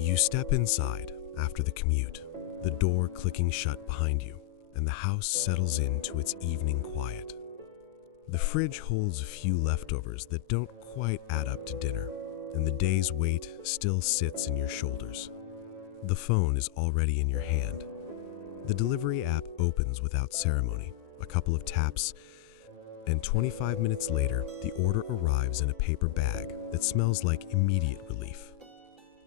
You step inside after the commute, the door clicking shut behind you, and the house settles into its evening quiet. The fridge holds a few leftovers that don't quite add up to dinner, and the day's weight still sits in your shoulders. The phone is already in your hand. The delivery app opens without ceremony, a couple of taps, and 25 minutes later, the order arrives in a paper bag that smells like immediate relief.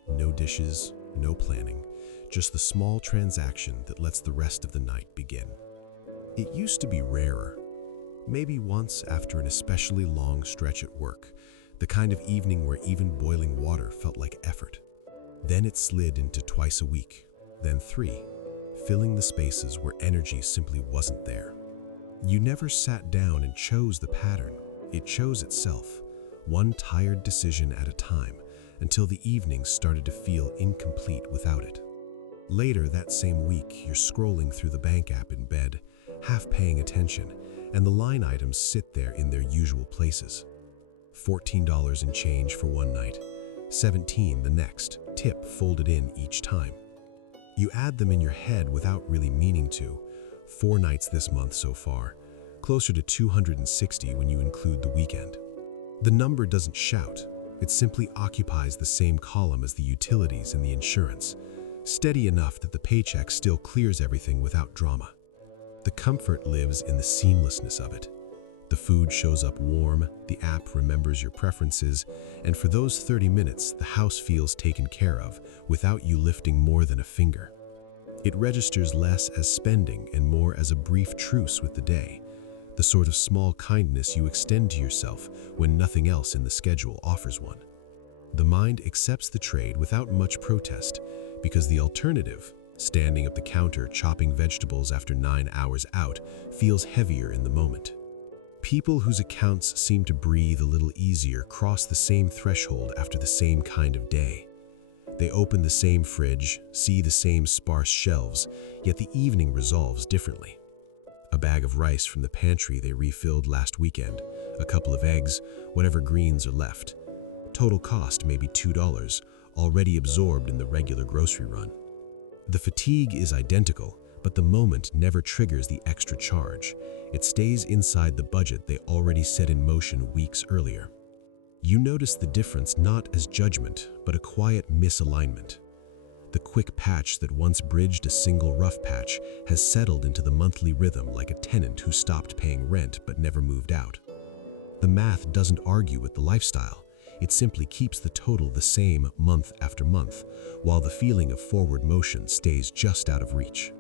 No dishes, no planning, just the small transaction that lets the rest of the night begin. It used to be rarer. Maybe once after an especially long stretch at work, the kind of evening where even boiling water felt like effort. Then it slid into twice a week, then 3, filling the spaces where energy simply wasn't there. You never sat down and chose the pattern. It chose itself, one tired decision at a time, until the evenings started to feel incomplete without it. Later that same week, you're scrolling through the bank app in bed, half paying attention, and the line items sit there in their usual places. $14 in change for one night, $17 the next, tip folded in each time. You add them in your head without really meaning to. 4 nights this month so far, closer to 260 when you include the weekend. The number doesn't shout, it simply occupies the same column as the utilities and the insurance, steady enough that the paycheck still clears everything without drama. The comfort lives in the seamlessness of it. The food shows up warm, the app remembers your preferences, and for those 30 minutes, the house feels taken care of without you lifting more than a finger. It registers less as spending and more as a brief truce with the day, the sort of small kindness you extend to yourself when nothing else in the schedule offers one. The mind accepts the trade without much protest because the alternative, standing up the counter chopping vegetables after 9 hours out, feels heavier in the moment. People whose accounts seem to breathe a little easier cross the same threshold after the same kind of day. They open the same fridge, see the same sparse shelves, yet the evening resolves differently. A bag of rice from the pantry they refilled last weekend, a couple of eggs, whatever greens are left. Total cost maybe $2, already absorbed in the regular grocery run. The fatigue is identical, but the moment never triggers the extra charge. It stays inside the budget they already set in motion weeks earlier. You notice the difference not as judgment, but a quiet misalignment. The quick patch that once bridged a single rough patch has settled into the monthly rhythm like a tenant who stopped paying rent but never moved out. The math doesn't argue with the lifestyle. It simply keeps the total the same month after month, while the feeling of forward motion stays just out of reach.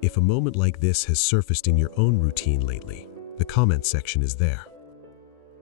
If a moment like this has surfaced in your own routine lately, the comment section is there.